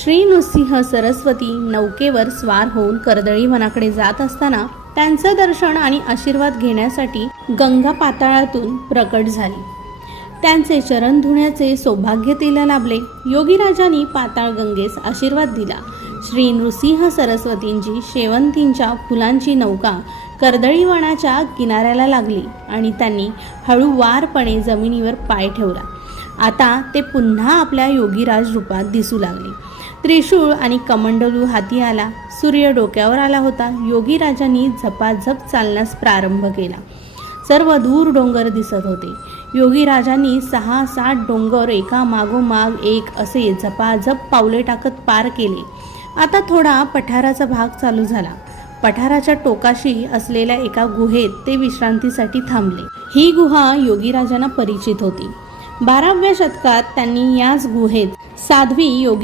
श्री नृसिंह सरस्वती नौकेवर स्वार होऊन कर्दळी वनाकडे जात असताना त्यांचं दर्शन आणि आशीर्वाद घेण्यासाठी गंगा पाताळातून प्रकट झाली. त्यांचे चरण धुण्याचे सौभाग्य तिला लाभले. योगीराजांनी पाताळ गंगेस आशीर्वाद दिला. श्री नृसिंह सरस्वतींची शेवंतींच्या फुलांची नौका कर्दळी वनाच्या किनाऱ्याला लागली आणि त्यांनी हळूवारपणे जमिनीवर पाय ठेवला. आता ते पुन्हा आपल्या योगीराज रूपात दिसू लागले. त्रिशूळ आणि कमंडलू हाती आला. सूर्य डोक्यावर आला होता. योगीराजांनी झपाझप चालण्यास प्रारंभ केला. सर्व दूर डोंगर दिसत होते. योगीराजांनी 6-7 डोंगर एका मागोमाग एक असे झपाझप पावले टाकत पार केले. आता थोडा पठाराचा भाग चालू झाला. पठाराच्या टोकाशी असलेल्या एका गुहेत ते विश्रांतीसाठी थांबले. ही गुहा योगीराजांना परिचित होती. 12व्या शतकात त्यांनी याच गुहेत साध्वी योगी